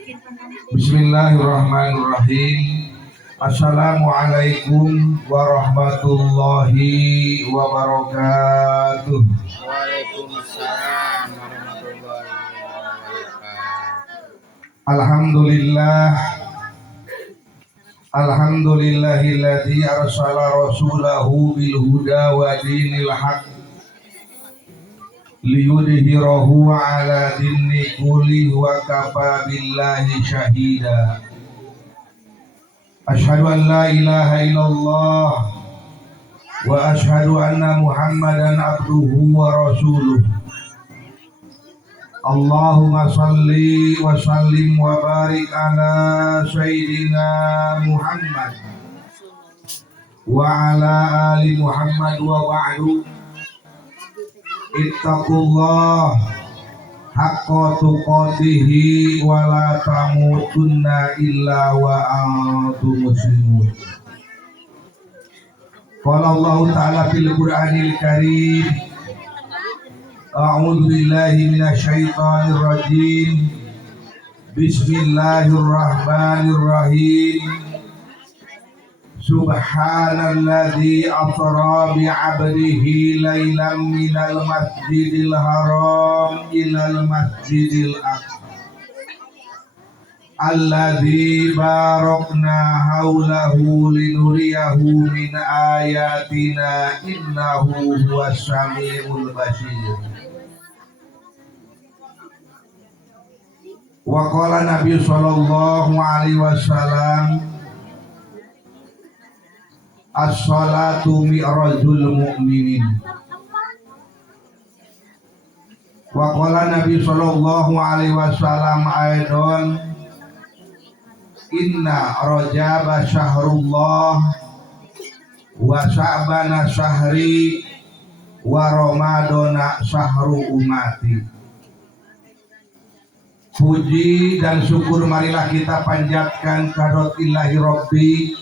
Bismillahirrahmanirrahim. Assalamualaikum warahmatullahi wabarakatuh. Waalaikumsalam warahmatullahi wabarakatuh. Alhamdulillahilladzi arsala rasulahu bil huda wa dinil haq liyudhhirahu ala dini kulli wa kafa billahi syahida. Asyhadu an la ilaha illallah wa asyhadu anna Muhammadan abduhu wa rasuluh. Allahumma salli wa sallim wa barik ala sayyidina Muhammad wa ala ali Muhammad wa ba'du. Ittaqullah haqqa tuqatihi wa la tamutunna illa wa antum muslimun. Qala Allah ta'ala fil Qur'anil Karim, a'udzu billahi minasy syaithanir rajim. Bismillahirrahmanirrahim. Subhanalladzi asra bi'abdihi lailan minal masjidil haram ilal masjidil aqsa alladzi barakna haulahu linuriyahu min ayatina innahu huwas samiul basir. Wa qala Nabi sallallahu alaihi wasallam, as-salatu mi'rajul mu'minin. Wa qala Nabi sallallahu alaihi wasallam aidan, inna rajaba syahrullah wa sya'bana syahri wa ramadana syahru umati. Puji dan syukur marilah kita panjatkan karotillahi Rabbi.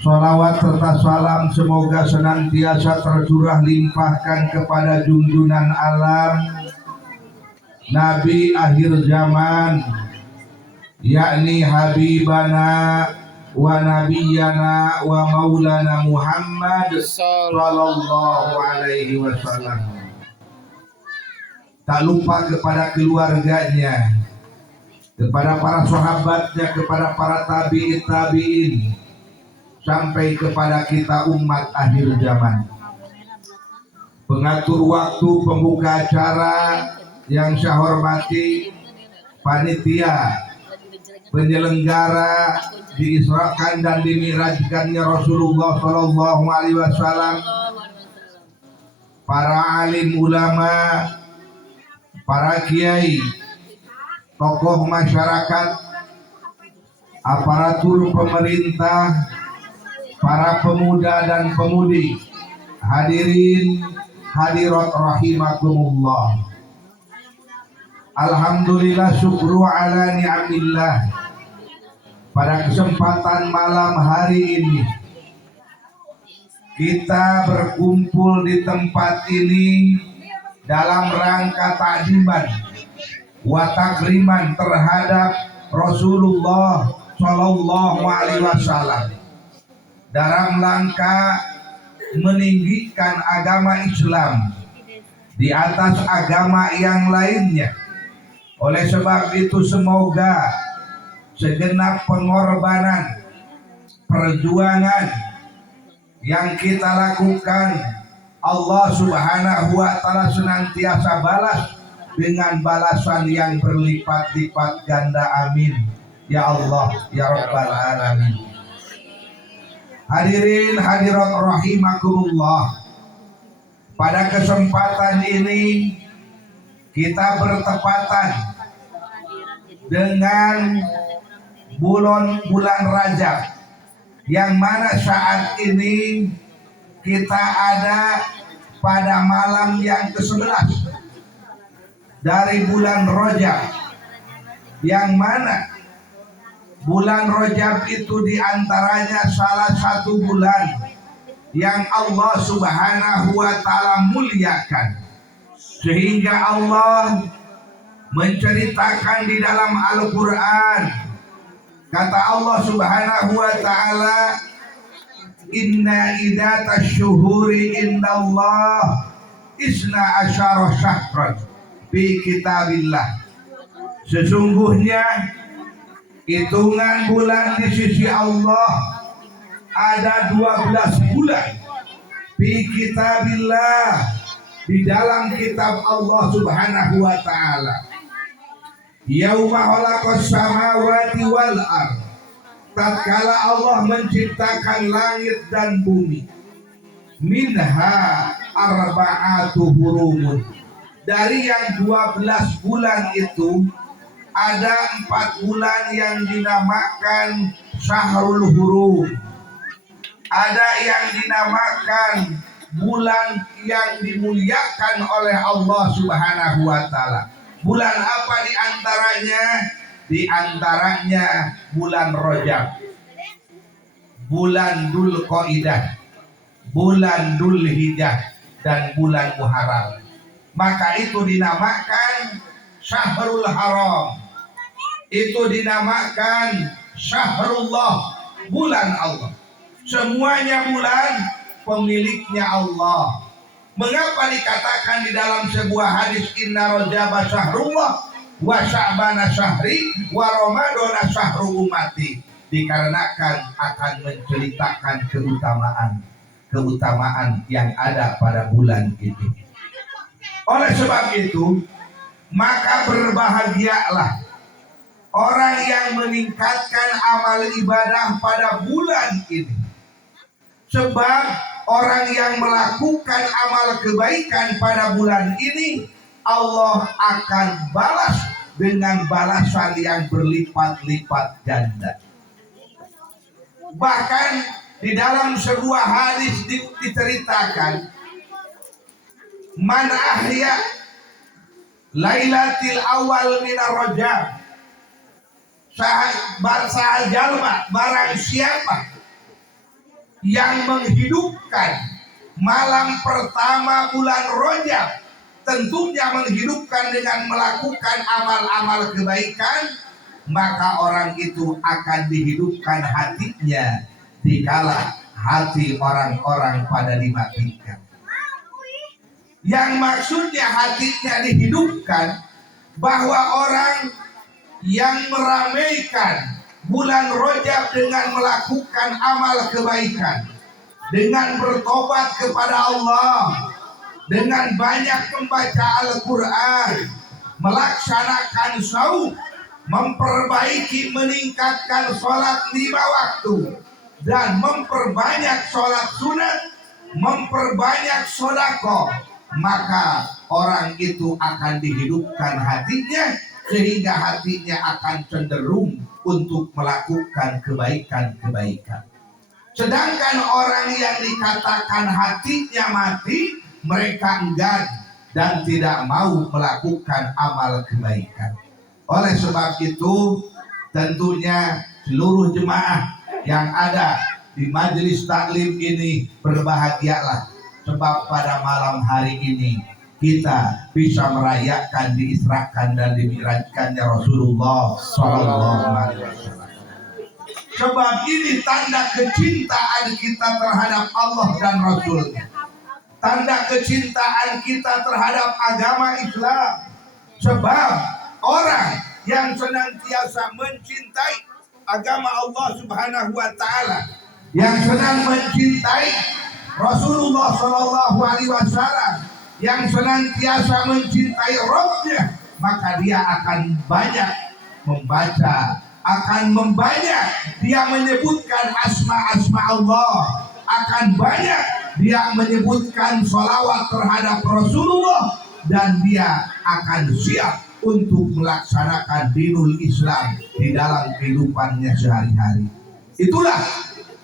Salawat serta salam semoga senantiasa tercurah limpahkan kepada junjungan alam Nabi akhir zaman, yakni Habibana wa Nabiyana wa Maulana Muhammad sallallahu alaihi wasallam. Tak lupa kepada keluarganya, kepada para sahabatnya, kepada para tabi'in sampai kepada kita umat akhir zaman. Pengatur waktu, pembuka acara yang saya hormati, panitia penyelenggara diisrakan dan dimi'rajkannya Rasulullah sallallahu alaihi wasallam, para alim ulama, para kiai, tokoh masyarakat, aparatur pemerintah, para pemuda dan pemudi, hadirin hadirat rahimakumullah. Alhamdulillah, syukru ala ni'amillah. Pada kesempatan malam hari ini kita berkumpul di tempat ini dalam rangka takziman wa takriman terhadap Rasulullah sallallahu alaihi wasallam, dalam rangka meninggikan agama Islam di atas agama yang lainnya. Oleh sebab itu semoga segenap pengorbanan, perjuangan yang kita lakukan, Allah subhanahu wa ta'ala senantiasa balas dengan balasan yang berlipat-lipat ganda. Amin ya Allah ya Rabbal alamin. Hadirin hadirat rahimakumullah, pada kesempatan ini kita bertepatan dengan bulan Rajab, yang mana saat ini kita ada pada malam yang ke-11 dari bulan Rajab, yang mana bulan Rajab itu diantaranya salah satu bulan yang Allah subhanahu wa ta'ala muliakan, sehingga Allah menceritakan di dalam Al-Quran. Kata Allah Subhanahu wa ta'ala, inna idata syuhuri indallah isna asyara syahran fi kitabillah. Sesungguhnya hitungan bulan di sisi Allah ada 12 bulan fi kitabillah, di dalam kitab Allah Subhanahu wa ta'ala. Yauma khalaqas samawati wal ard, tatkala Allah menciptakan langit dan bumi. Minha arba'atu hurumun, dari yang 12 bulan itu ada 4 bulan yang dinamakan syahrul hurum, ada yang dinamakan bulan yang dimuliakan oleh Allah Subhanahu wa ta'ala. Bulan apa di antaranya? Di antaranya bulan Rajab, bulan Dzul Qaidah, bulan Dzul Hijjah, dan bulan Muharram. Maka itu dinamakan Syahrul Haram. Itu dinamakan Syahrullah, bulan Allah. Semuanya bulan, pemiliknya Allah. Mengapa dikatakan di dalam sebuah hadis inna Rajaba syahrullah wa sya'bana syahri wa ramadana syahru ummati? Dikarenakan akan menceritakan keutamaan yang ada pada bulan itu. Oleh sebab itu, maka berbahagialah orang yang meningkatkan amal ibadah pada bulan ini. Sebab orang yang melakukan amal kebaikan pada bulan ini, Allah akan balas dengan balasan yang berlipat-lipat ganda. Bahkan di dalam sebuah hadis diceritakan, man ahya lailatil awal minar Rajab, barang siapa yang menghidupkan malam pertama bulan Rajab, tentunya menghidupkan dengan melakukan amal-amal kebaikan, maka orang itu akan dihidupkan hatinya dikala hati orang-orang pada dimatikan. Yang maksudnya hatinya dihidupkan, bahwa orang yang meramaikan bulan Rajab dengan melakukan amal kebaikan, dengan bertobat kepada Allah, dengan banyak membaca Al-Quran, melaksanakan saum, memperbaiki, meningkatkan sholat 5 waktu, dan memperbanyak sholat sunat, memperbanyak sedekah, maka orang itu akan dihidupkan hatinya, sehingga hatinya akan cenderung untuk melakukan kebaikan-kebaikan. Sedangkan orang yang dikatakan hatinya mati, mereka enggan dan tidak mau melakukan amal kebaikan. Oleh sebab itu, tentunya seluruh jemaah yang ada di majelis taklim ini berbahagialah, sebab pada malam hari ini kita bisa merayakan diisrakan dan dimi'rajkannya Rasulullah Sallallahu Alaihi Wasallam. Sebab ini tanda kecintaan kita terhadap Allah dan Rasulnya, tanda kecintaan kita terhadap agama Islam. Sebab orang yang senantiasa mencintai agama Allah Subhanahu wa ta'ala, yang senang mencintai Rasulullah Sallallahu Alaihi Wasallam, yang senantiasa mencintai Rabbnya, maka dia akan banyak membaca, akan membanyak dia menyebutkan asma-asma Allah, akan banyak dia menyebutkan sholawat terhadap Rasulullah, dan dia akan siap untuk melaksanakan dinul Islam di dalam kehidupannya sehari-hari. Itulah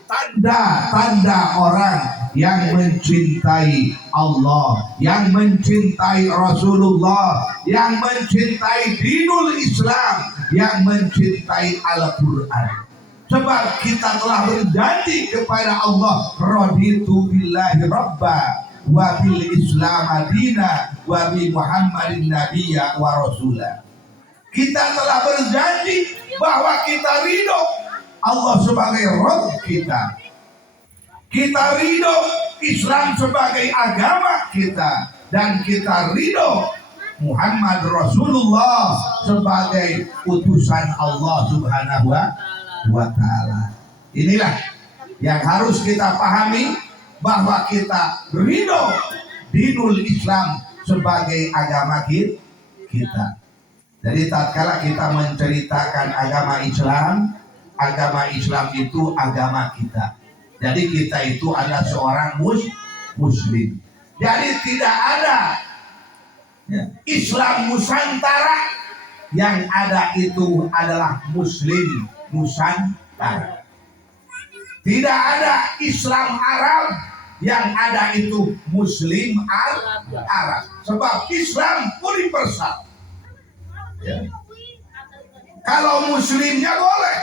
tanda-tanda orang yang mencintai Allah, yang mencintai Rasulullah, yang mencintai dinul Islam, yang mencintai Al-Quran. Sebab kita telah berjanji kepada Allah, raditu billahi rabba wa bil islam adina wa bi Muhammadin nabiyya wa rasulah. Kita telah berjanji bahwa kita ridho Allah sebagai Rabb kita. Kita ridho Islam sebagai agama kita, dan kita ridho Muhammad Rasulullah sebagai utusan Allah Subhanahu wa Ta'ala. Inilah yang harus kita pahami, bahwa kita ridho dinul Islam sebagai agama kita. Jadi tatkala kita menceritakan agama Islam itu agama kita. Jadi kita itu adalah seorang muslim. Jadi tidak ada Islam Nusantara, yang ada itu adalah Muslim Nusantara. Tidak ada Islam Arab, yang ada itu Muslim Arab. Sebab Islam universal. Ya. Kalau Muslimnya boleh,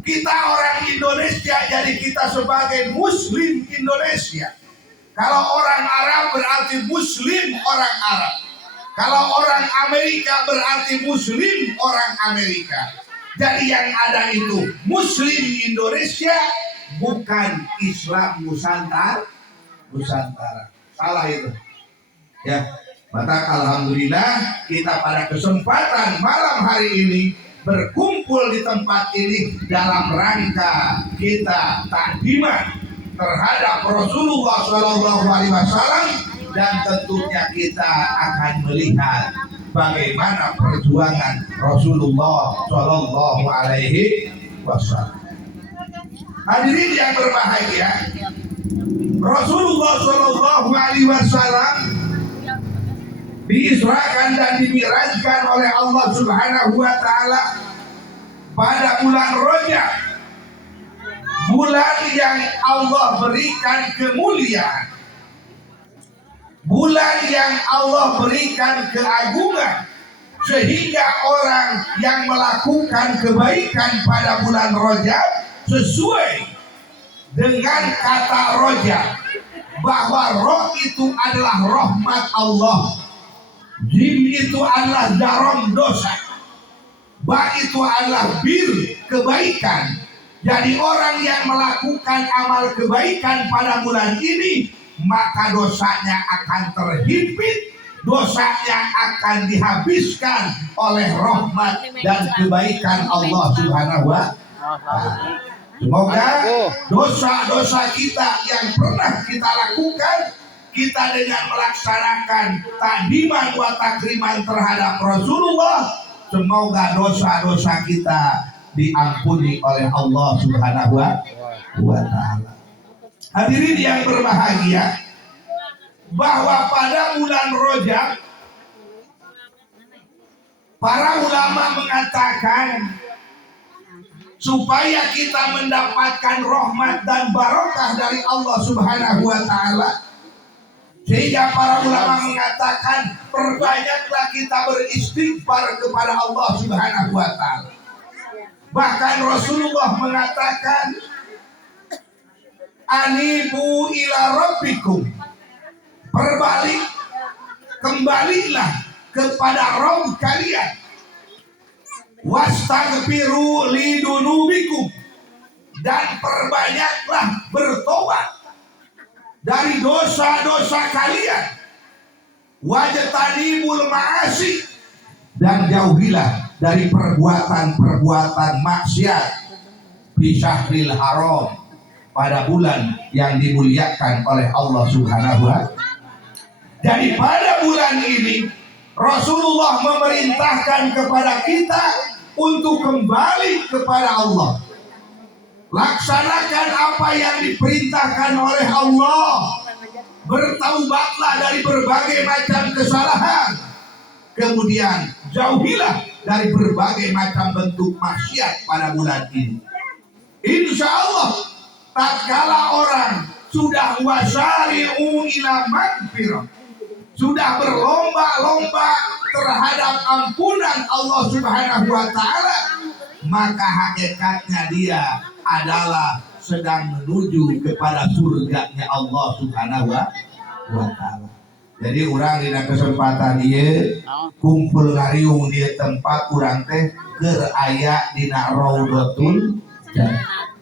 kita orang Indonesia, jadi kita sebagai Muslim Indonesia. Kalau orang Arab berarti Muslim orang Arab. Kalau orang Amerika berarti Muslim orang Amerika. Jadi yang ada itu Muslim Indonesia, bukan Islam Nusantara. Salah itu. Ya, maka alhamdulillah kita pada kesempatan malam hari ini berkumpul di tempat ini dalam rangka kita takdiman terhadap Rasulullah SAW, dan tentunya kita akan melihat bagaimana perjuangan Rasulullah SAW. Hadirin yang berbahagia, Rasulullah SAW diisrakan dan dimirajkan oleh Allah Subhanahu wa Ta'ala pada bulan Rajab, bulan yang Allah berikan kemuliaan, bulan yang Allah berikan keagungan, sehingga orang yang melakukan kebaikan pada bulan Rajab sesuai dengan kata Rajab, bahwa roh itu adalah rahmat Allah, jim itu adalah daram dosa, ba itu adalah bir kebaikan. Jadi orang yang melakukan amal kebaikan pada bulan ini, maka dosanya akan terhimpit, dosanya akan dihabiskan oleh rahmat dan kebaikan Allah Subhanahu wa Ta'ala. Semoga dosa-dosa kita yang pernah kita lakukan, kita dengan melaksanakan takdiman wa takriman terhadap Rasulullah, semoga dosa-dosa kita diampuni oleh Allah Subhanahu wa Ta'ala. Hadirin yang berbahagia, bahwa pada bulan Rajab para ulama mengatakan, supaya kita mendapatkan rahmat dan barokah dari Allah Subhanahu wa Ta'ala, sehingga para ulama mengatakan, perbanyaklah kita beristighfar kepada Allah Subhanahu wa Ta'ala. Bahkan Rasulullah mengatakan, anibu ila rabbikum, kembalilah kepada Rabb kalian, wastaghfiru lidunubikum, dan perbanyaklah bertobat dari dosa-dosa kalian, wajtanibul ma'asi, dan jauhilah dari perbuatan-perbuatan maksiat, bisyahril haram, pada bulan yang dimuliakan oleh Allah Subhanahu wa Ta'ala. Jadi pada bulan ini Rasulullah memerintahkan kepada kita untuk kembali kepada Allah. Laksanakan apa yang diperintahkan oleh Allah. Bertaubatlah dari berbagai macam kesalahan. Kemudian jauhilah dari berbagai macam bentuk maksiat pada bulan ini. Insya Allah, tatkala orang sudah wasari'u ila magfirah, sudah berlomba-lomba terhadap ampunan Allah Subhanahu wa Ta'ala, maka hakikatnya dia adalah sedang menuju kepada surganya Allah Subhanahu wa Ta'ala. Jadi urang dina kesempatan ieu kumpul ngariung di tempat urang teh keur aya dina Raudhatul Jannah.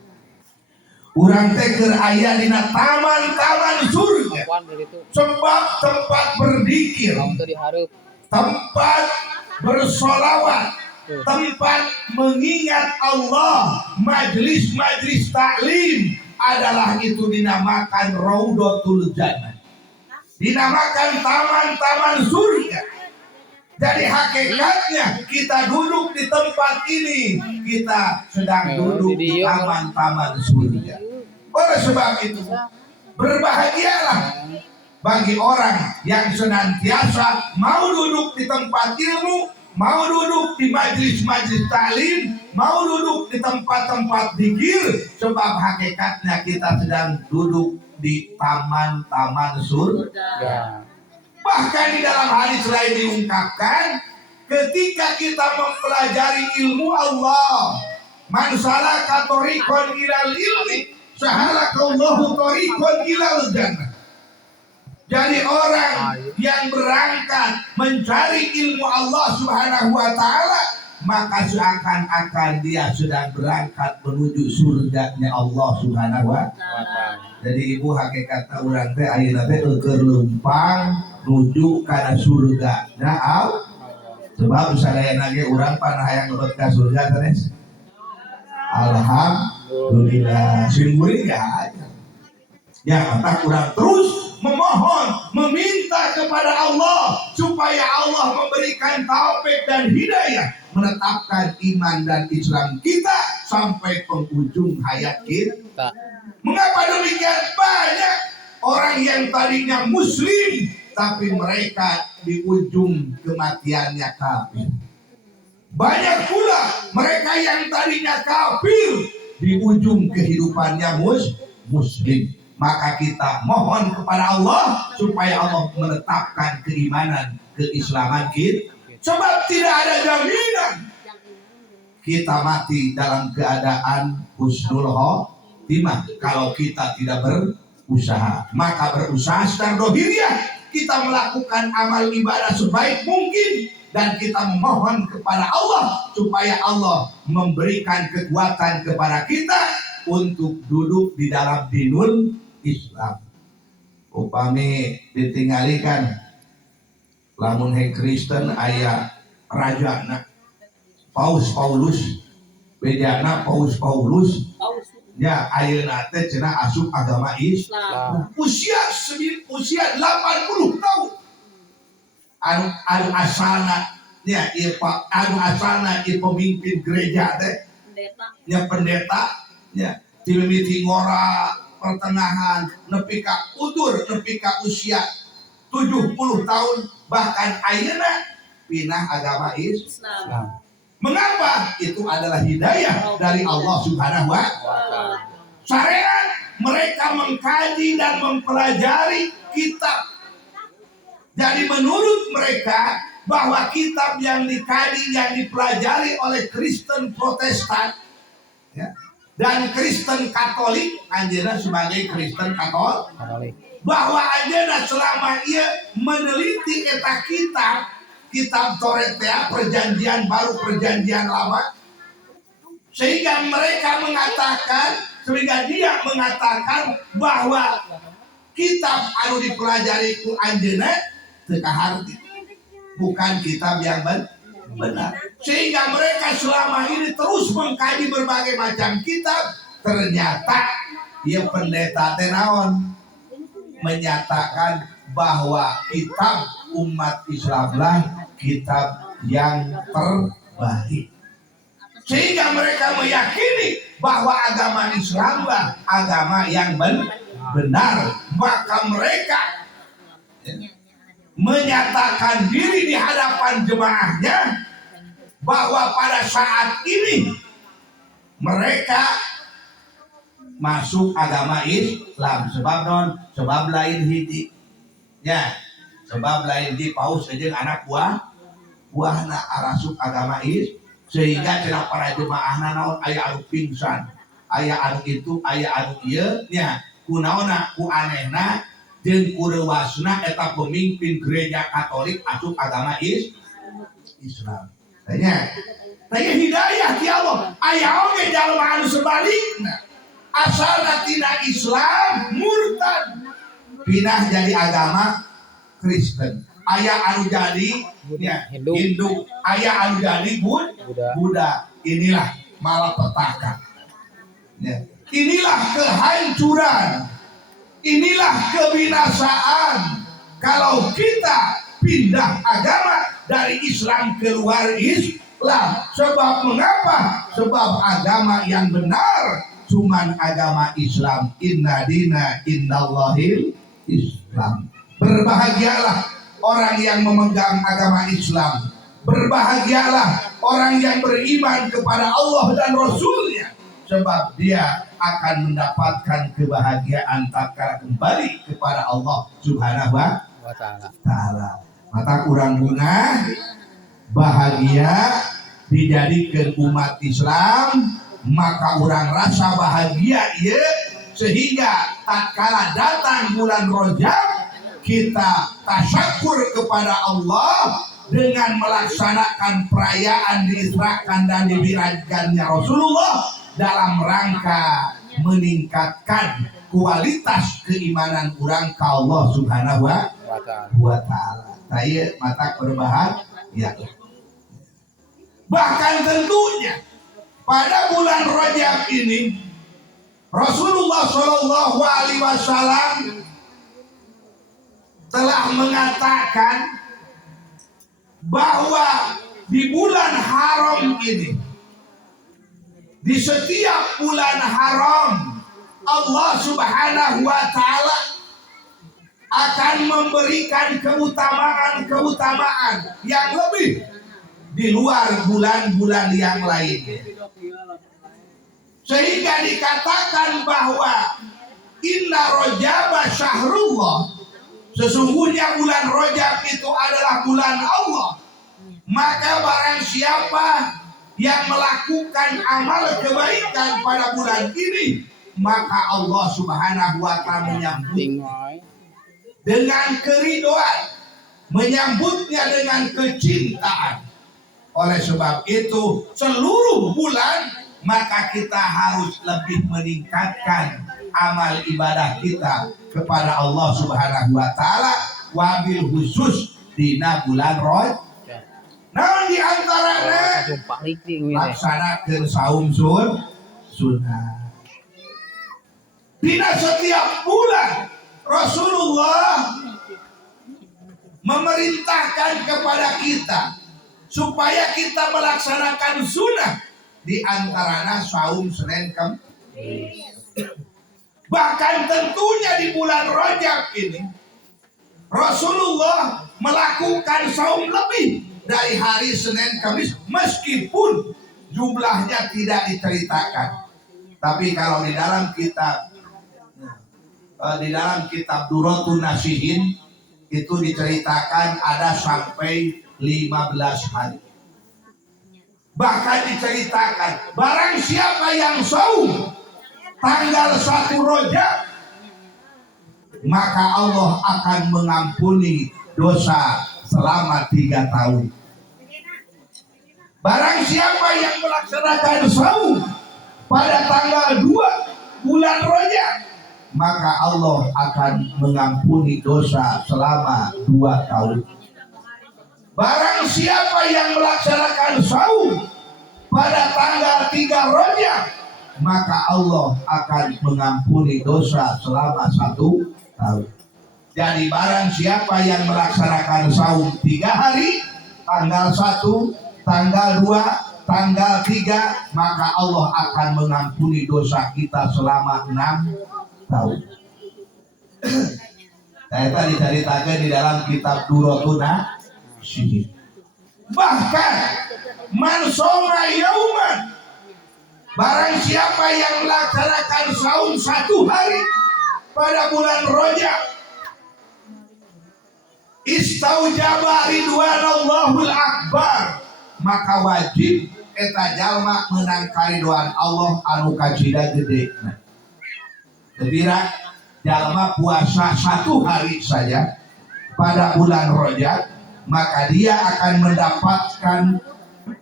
Urang teh keur aya dina taman-taman surga. Sebab tempat berzikir, tempat bersolawat, tempat mengingat Allah, majlis-majlis taklim adalah itu dinamakan Raudhatul Jannah, dinamakan taman-taman surga. Jadi hakikatnya kita duduk di tempat ini, kita sedang duduk di taman-taman surga. Oleh sebab itu berbahagialah bagi orang yang senantiasa mau duduk di tempat ilmu, mau duduk di majlis-majlis taklim, mau duduk di tempat-tempat zikir, sebab hakikatnya kita sedang duduk di taman-taman surga. Bahkan di dalam hadis lain diungkapkan, ketika kita mempelajari ilmu Allah, man salaka thariqan ilal ilmi sahalakallahu thariqan ilal jannah. Jadi orang yang berangkat mencari ilmu Allah Subhanahu wa taala, maka seakan-akan dia sedang berangkat menuju surganya Allah Subhanahu wa taala. Jadi ibu hakikatna urang teh ayeuna teh keur leumpang nuju kana surga. Nah, sebab sadayana ge urang pan hayang lebet ka surga terus. Alhamdulillah, simuri ya. Ya, maka urang terus memohon, meminta kepada Allah supaya Allah memberikan taufik dan hidayah menetapkan iman dan Islam kita sampai penghujung hayat kita. Mengapa demikian? Banyak orang yang tadinya muslim tapi mereka di ujung kematiannya kafir. Banyak pula mereka yang tadinya kafir di ujung kehidupannya muslim. Maka kita mohon kepada Allah supaya Allah menetapkan keimanan, keislaman kita. Sebab tidak ada jaminan kita mati dalam keadaan husnul khotimah kalau kita tidak berusaha. Maka berusaha secara dohiriyah, kita melakukan amal ibadah sebaik mungkin dan kita memohon kepada Allah supaya Allah memberikan kekuatan kepada kita untuk duduk di dalam dinul Islam. Upami ditinggalikan lamun he Kristen aya rajana Paus Paulus, bedana Paus Paulus ya ayeuna teh cenah asup agama Islam. Usia 80 tahun. Anu asalna nya ieu anu asalna ieu pemimpin gereja teh nya pendeta nya timimiti ngora pertengahan nepi ka udur, nepi ka usia 70 tahun, bahkan ayeuna pindah agama Islam. Mengapa? Itu adalah hidayah dari Allah Subhanahu wa taala. Syariat mereka mengkaji dan mempelajari kitab. Jadi menurut mereka bahwa kitab yang dikaji, yang dipelajari oleh Kristen Protestan ya, dan Kristen Katolik, anjeunna sebagai Kristen Katolik, bahwa anjeunna selama ia meneliti eta kitab Toret perjanjian baru, perjanjian lama, sehingga dia mengatakan bahwa kitab anu dipelajari ku anjeunna teu kaharti, bukan kitab yang benar. Sehingga mereka selama ini terus mengkaji berbagai macam kitab. Ternyata dia pendeta tenaon menyatakan bahwa kitab umat Islamlah kitab yang terbaik. Sehingga mereka meyakini bahwa agama Islamlah agama yang benar. Maka mereka menyatakan diri di hadapan jemaahnya bahwa pada saat ini mereka masuk agama Islam. Sebab lain hiji ya, sebab lain di paus aja anak buahna arasuk agama Islam, sehingga cenah para jemaahna naon aya anu pingsan, aya anu itu, aya anu ieu nya kunaonna ku anehna jeung kurewasna eta pemimpin gereja Katolik asup agama Islam. Tanya hidayah ti Allah. Aya oge jalma anu sebalikna. Asalna tina Islam murtad pindah jadi agama Kristen. Aya anu jadi Hindu, aya anu jadi Buddha. Inilah malapetaka. Ya. Inilah kehancuran. Inilah kebinasaan. Kalau kita pindah agama dari Islam keluar Islam. Sebab mengapa? Sebab agama yang benar cuman agama Islam. Inna dina indallahil Islam. Berbahagialah orang yang memegang agama Islam. Berbahagialah orang yang beriman kepada Allah dan Rasulnya. Sebab dia akan mendapatkan kebahagiaan tatkala kembali kepada Allah Subhanahu wa Ta'ala. Maka kurang bunga bahagia dijadikan umat Islam, maka orang rasa bahagia ya, sehingga tatkala datang bulan Rajab kita tasyakur kepada Allah dengan melaksanakan perayaan diisrakan dan dibirajkannya Rasulullah dalam rangka meningkatkan kualitas keimanan orang ke Allah Subhanahu wa Ta'ala. Saya mata berbahagia. Bahkan tentunya pada bulan Rajab ini Rasulullah Shallallahu Alaihi Wasallam telah mengatakan bahwa di bulan haram ini, di setiap bulan haram, Allah Subhanahu wa Ta'ala akan memberikan keutamaan yang lebih di luar bulan-bulan yang lainnya. Sehingga dikatakan bahwa inna Rajaba syahrullah, sesungguhnya bulan Rajab itu adalah bulan Allah. Maka barang siapa yang melakukan amal kebaikan pada bulan ini, maka Allah Subhanahu wa Ta'ala menyambut dengan keridoan, menyambutnya dengan kecintaan. Oleh sebab itu seluruh bulan maka kita harus lebih meningkatkan amal ibadah kita kepada Allah Subhanahu wa Ta'ala, wabil khusus dina bulan Rajab. Nah, di antaranya laksanakeun saum sunnah. Dina setiap bulan Rasulullah memerintahkan kepada kita supaya kita melaksanakan sunnah, di antaranya saum Senin Kamis. Bahkan tentunya di bulan Rajab ini Rasulullah melakukan saum lebih dari hari Senin Kamis, meskipun jumlahnya tidak diceritakan. Tapi kalau di dalam kitab Duratun Nasihin itu diceritakan ada sampai 15 hari. Bahkan diceritakan barang siapa yang saum tanggal 1 Rajab, maka Allah akan mengampuni dosa selama 3 tahun. Barang siapa yang melaksanakan saum pada tanggal 2 bulan Rajab, maka Allah akan mengampuni dosa selama 2 tahun. Barang siapa yang melaksanakan saum pada tanggal 3 Rajab, maka Allah akan mengampuni dosa selama 1 tahun. Jadi barang siapa yang melaksanakan saum 3 hari, tanggal 1, tanggal 2, tanggal 3, maka Allah akan mengampuni dosa kita selama 6 tahun. Saya tadi ceritakan di dalam kitab Duratun Nasihin. Bahkan man shoma yauman, barang siapa yang melaksanakan saum 1 hari pada bulan Rajab, istaujaba ridwanallahul akbar, maka wajib eta jalma meunang karidoan Allah anu kacida gede. Gebira jalma puasa 1 hari saja pada bulan Rajab, maka dia akan mendapatkan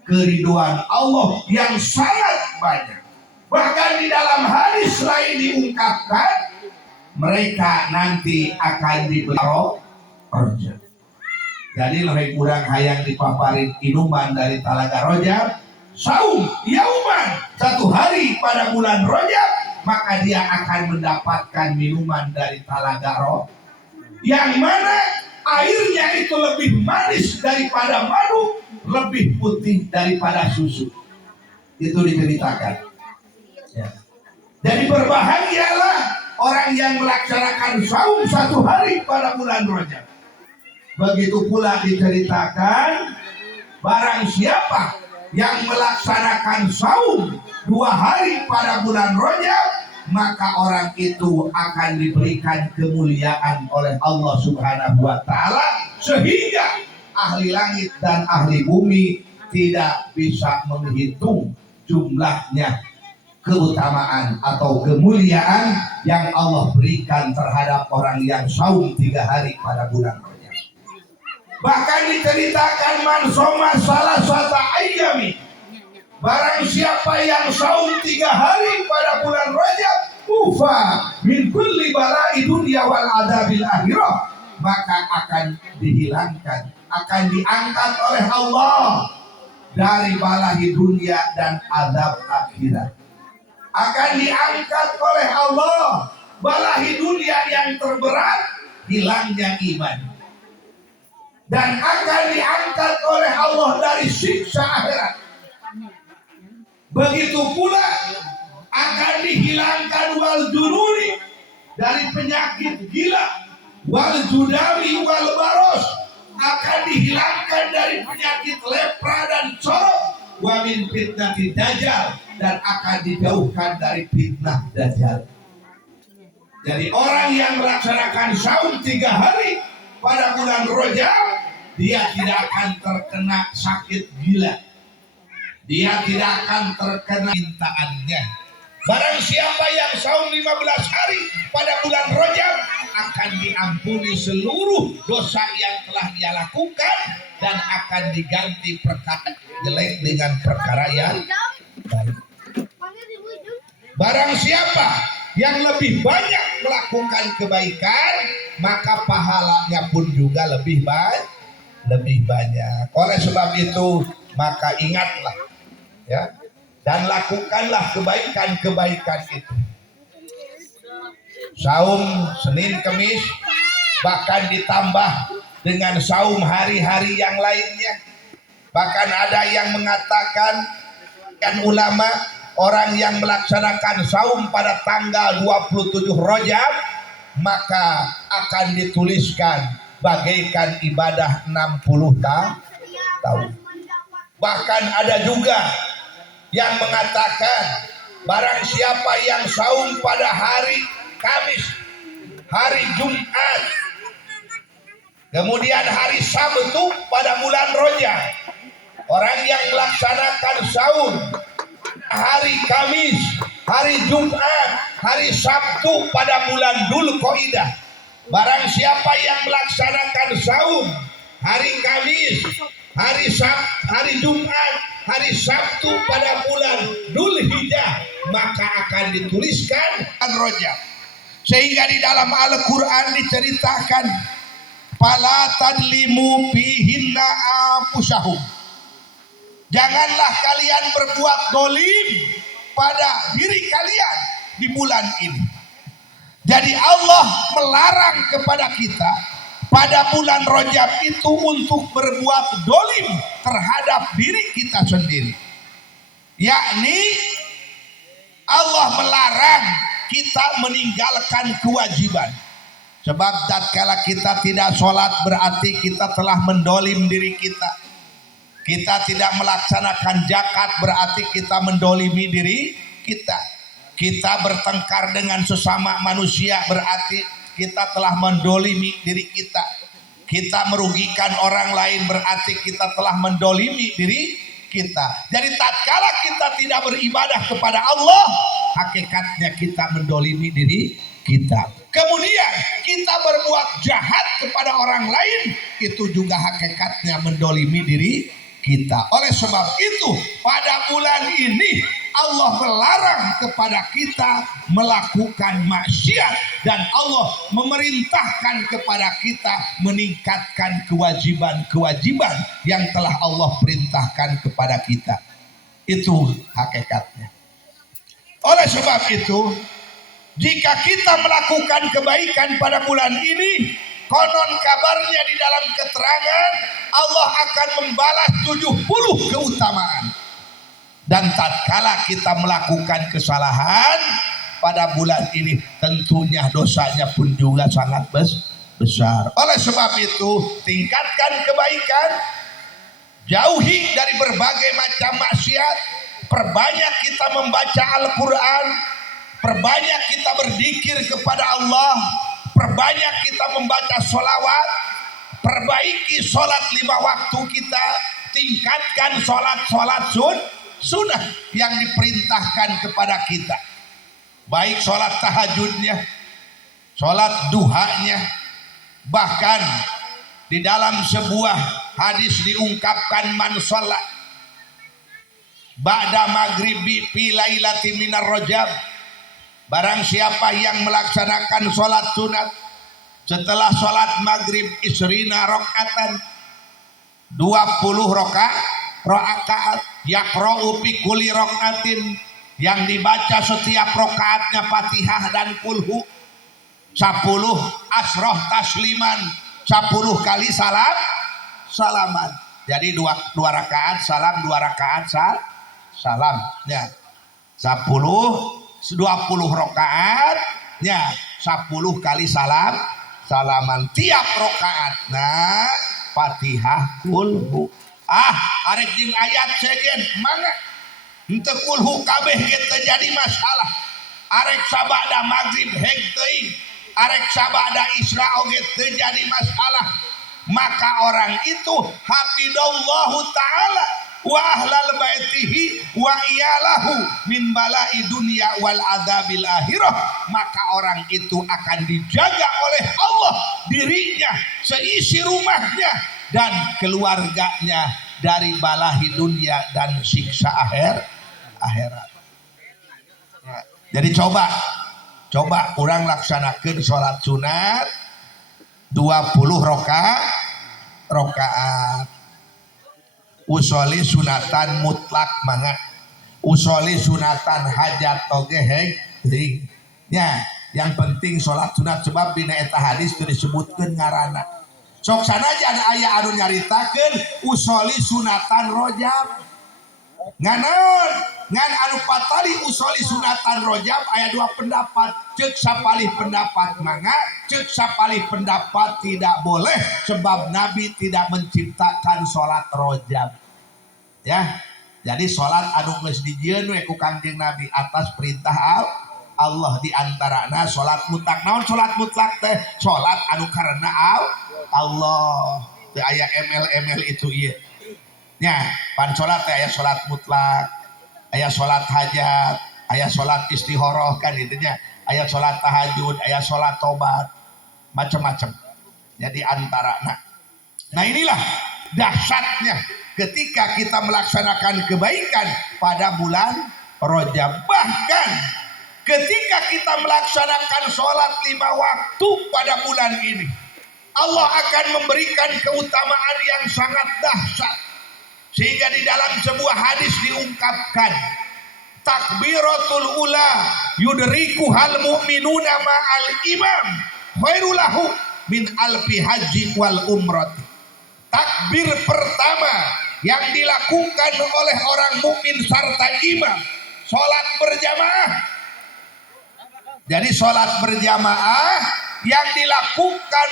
keriduan Allah yang sangat banyak. Bahkan di dalam hadis lain diungkapkan mereka nanti akan diberi Rajab. Jadi lebih kurang hayang dipaparin inuman dari Talaga Rajab, saum yauman 1 hari pada bulan Rajab, maka dia akan mendapatkan minuman dari Talaga Rajab yang mana airnya itu lebih manis daripada madu, lebih putih daripada susu. Itu diceritakan. Ya. Jadi berbahagialah orang yang melaksanakan saum 1 hari pada bulan Rajab. Begitu pula diceritakan barang siapa yang melaksanakan saum 2 hari pada bulan Rajab, maka orang itu akan diberikan kemuliaan oleh Allah Subhanahu wa taala sehingga ahli langit dan ahli bumi tidak bisa menghitung jumlahnya keutamaan atau kemuliaan yang Allah berikan terhadap orang yang saum 3 hari pada bulan Rajab. Bahkan diceritakan man soma salasata ayyami, barang siapa yang saum 3 hari pada bulan Rajab, ufa min kulli bala'i dunya wal adabil akhirah, maka akan dihilangkan, akan diangkat oleh Allah dari bala'i dunia dan adab akhirat. Akan diangkat oleh Allah bala'i dunia yang terberat, hilangnya iman, dan akan diangkat oleh Allah dari siksa akhirat. Begitu pula akan dihilangkan wal jununi, dari penyakit gila, wal judami wal baros, akan dihilangkan dari penyakit lepra dan corok, wa min fitnati dajjal, dan akan dijauhkan dari fitnah dajjal. Jadi orang yang melaksanakan saum 3 hari pada bulan Rajab, dia tidak akan terkena sakit gila, dia tidak akan terkena cintaannya. Barang siapa yang saum 15 hari pada bulan Rajab, akan diampuni seluruh dosa yang telah dia lakukan dan akan diganti perkara jelek dengan perkara yang baik. Barang siapa yang lebih banyak melakukan kebaikan, maka pahalanya pun juga lebih banyak. Oleh sebab itu, maka ingatlah ya, dan lakukanlah kebaikan-kebaikan itu. Saum Senin Kemis, bahkan ditambah dengan saum hari-hari yang lainnya. Bahkan ada yang mengatakan, kan ulama, orang yang melaksanakan saum pada tanggal 27 Rajab, maka akan dituliskan bagaikan ibadah 60 tahun. Bahkan ada juga yang mengatakan, barang siapa yang saum pada hari Kamis, hari Jumat, kemudian hari Sabtu pada bulan Rajab, orang yang melaksanakan saum hari Kamis, hari Jumat, hari Sabtu pada bulan Dzulqa'dah, barang siapa yang melaksanakan saum hari Kamis, hari Jumat, hari Sabtu pada bulan Dzulhijjah, maka akan dituliskan Rajab. Sehingga di dalam Al-Quran diceritakan, fala tadlimu fihinna anfusahum, janganlah kalian berbuat dolim pada diri kalian di bulan ini. Jadi Allah melarang kepada kita pada bulan Rajab itu untuk berbuat dolim terhadap diri kita sendiri. Yakni Allah melarang kita meninggalkan kewajiban. Sebab tatkala kita tidak sholat, berarti kita telah mendolim diri kita. Kita tidak melaksanakan zakat, berarti kita mendolimi diri kita. Kita bertengkar dengan sesama manusia, berarti kita telah mendolimi diri kita. Kita merugikan orang lain, berarti kita telah mendolimi diri kita. Jadi tatkala kita tidak beribadah kepada Allah, hakikatnya kita mendolimi diri kita. Kemudian kita berbuat jahat kepada orang lain, itu juga hakikatnya mendolimi diri kita. Oleh sebab itu pada bulan ini Allah melarang kepada kita melakukan maksiat, dan Allah memerintahkan kepada kita meningkatkan kewajiban-kewajiban yang telah Allah perintahkan kepada kita. Itu hakikatnya. Oleh sebab itu, jika kita melakukan kebaikan pada bulan ini, konon kabarnya di dalam keterangan Allah akan membalas 70 keutamaan. Dan tatkala kita melakukan kesalahan pada bulan ini, tentunya dosanya pun juga sangat besar. Oleh sebab itu, tingkatkan kebaikan, jauhi dari berbagai macam maksiat, perbanyak kita membaca Al-Quran, perbanyak kita berzikir kepada Allah, perbanyak kita membaca sholawat, perbaiki sholat 5 waktu kita, tingkatkan sholat sunnah yang diperintahkan kepada kita, baik sholat tahajudnya, sholat duhanya. Bahkan di dalam sebuah hadis diungkapkan, man sholat ba'da maghribi fi lailati minar rajab, barang siapa yang melaksanakan sholat sunat setelah sholat maghrib isrina rakaatan, 20 rakaat, yaqra'u fi kulli rakaatin, yang dibaca setiap rakaatnya Fatihah dan kulhu, 10 asroh tasliman, 10 kali salaman. Jadi 2 rakaat salam, 2 rakaat salam ya. 20 rakaat ya, 10 kali salaman tiap rakaat. Nah, Fatihah kulhu. Arek jeung ayat segen mangga henteu kulhu kabeh ge teu jadi masalah. Arek sabada maghrib heg teuing, arek sabada isra oge teu jadi masalah. Maka orang itu hafidallahu taala wa ahlal baitihi wa iyalahu min balai dunia wal adzabil akhirah. Maka orang itu akan dijaga oleh Allah, dirinya, seisi rumahnya dan keluarganya dari balahi dunia dan siksa akhirat. Jadi coba orang laksanakan sholat sunat 20 rakaat. Usoli sunatan mutlak mangga, usoli sunatan hajat toge heg. Ya, yang penting sholat sunat, sebab dina eta hadis teu disebutkeun ngaranna. Sok sanajan aya anu nyaritakeun usoli sunatan rojab. Nganon, ngan anu patali usoli sunatan rojab aya 2 pendapat. Ceuk sapalih pendapat mangga, ceuk sapalih pendapat tidak boleh, sebab Nabi tidak menciptakan sholat rojab. Ya, jadi sholat anu geus dijieun we ku Kangjeng Nabi atas perintah Allah, di antarana sholat mutlak. Naon sholat mutlak teh? Sholat anu karena Allah. Teu aya ML itu ieu. Nya, pan sholat teh aya sholat mutlak, aya sholat hajat, aya sholat istihoroh kan intinya, aya sholat tahajud, aya sholat tobat, macam-macam. Jadi antara nah inilah dahsyatnya ketika kita melaksanakan kebaikan pada bulan Rajab. Bahkan ketika kita melaksanakan sholat 5 waktu pada bulan ini, Allah akan memberikan keutamaan yang sangat dahsyat. Sehingga di dalam sebuah hadis diungkapkan, takbiratul ula yudrikuhal mu'minuna ma'al imam khairulahu min alfi haji wal umrati. Takbir pertama yang dilakukan oleh orang mukmin serta imam, sholat berjamaah. Jadi sholat berjamaah yang dilakukan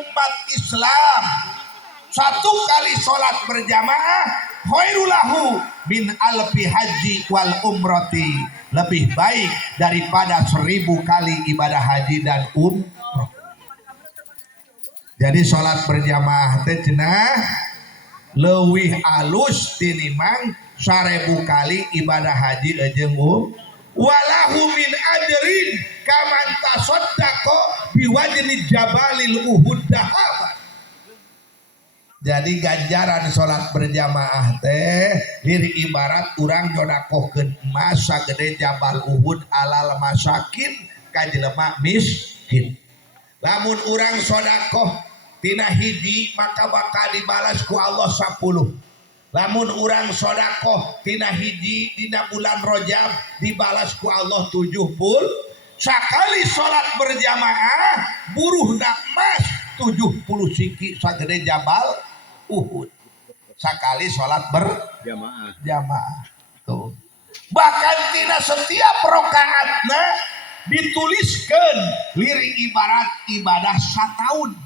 umat Islam, 1 kali sholat berjamaah khairulahu min alfi haji wal umrati, lebih baik daripada 1000 kali ibadah haji dan umrah. Jadi sholat berjamaah teh cenah leuwih alus tinimbang 1000 kali ibadah haji jeung walahu min ajrin kaman tasaddaqa biwajni jabalil Uhud dahaban. Jadi ganjaran sholat berjamaah teh diri ibarat urang nyodakohkeun emas sagede jabal Uhud alal masakin ka jelema miskin. Lamun urang sodakoh tina hiji maka bakal dibalas ku Allah 10. Lamun urang sodakoh tina hiji dina bulan Rajab dibalas ku Allah 70. Sakali sholat berjamaah buruhna emas 70 siki sagede jabal Uhud. Sakali sholat berjamaah tuh. Bahkan tina setiap rakaatna dituliskan lirik ibarat ibadah satahun.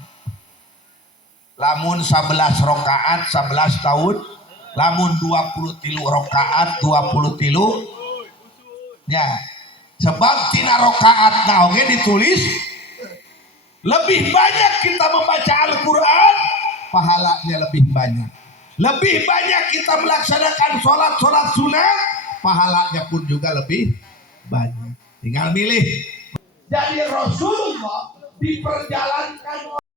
Lamun 11 rakaat 11 tahun, lamun 23 rakaat 23 ya. Sebab tina rakaatna oge ditulis lebih banyak kita membaca Al-Qur'an, pahalanya lebih banyak. Lebih banyak kita melaksanakan sholat sunat, pahalanya pun juga lebih banyak. Tinggal milih. Jadi Rasulullah di perjalanan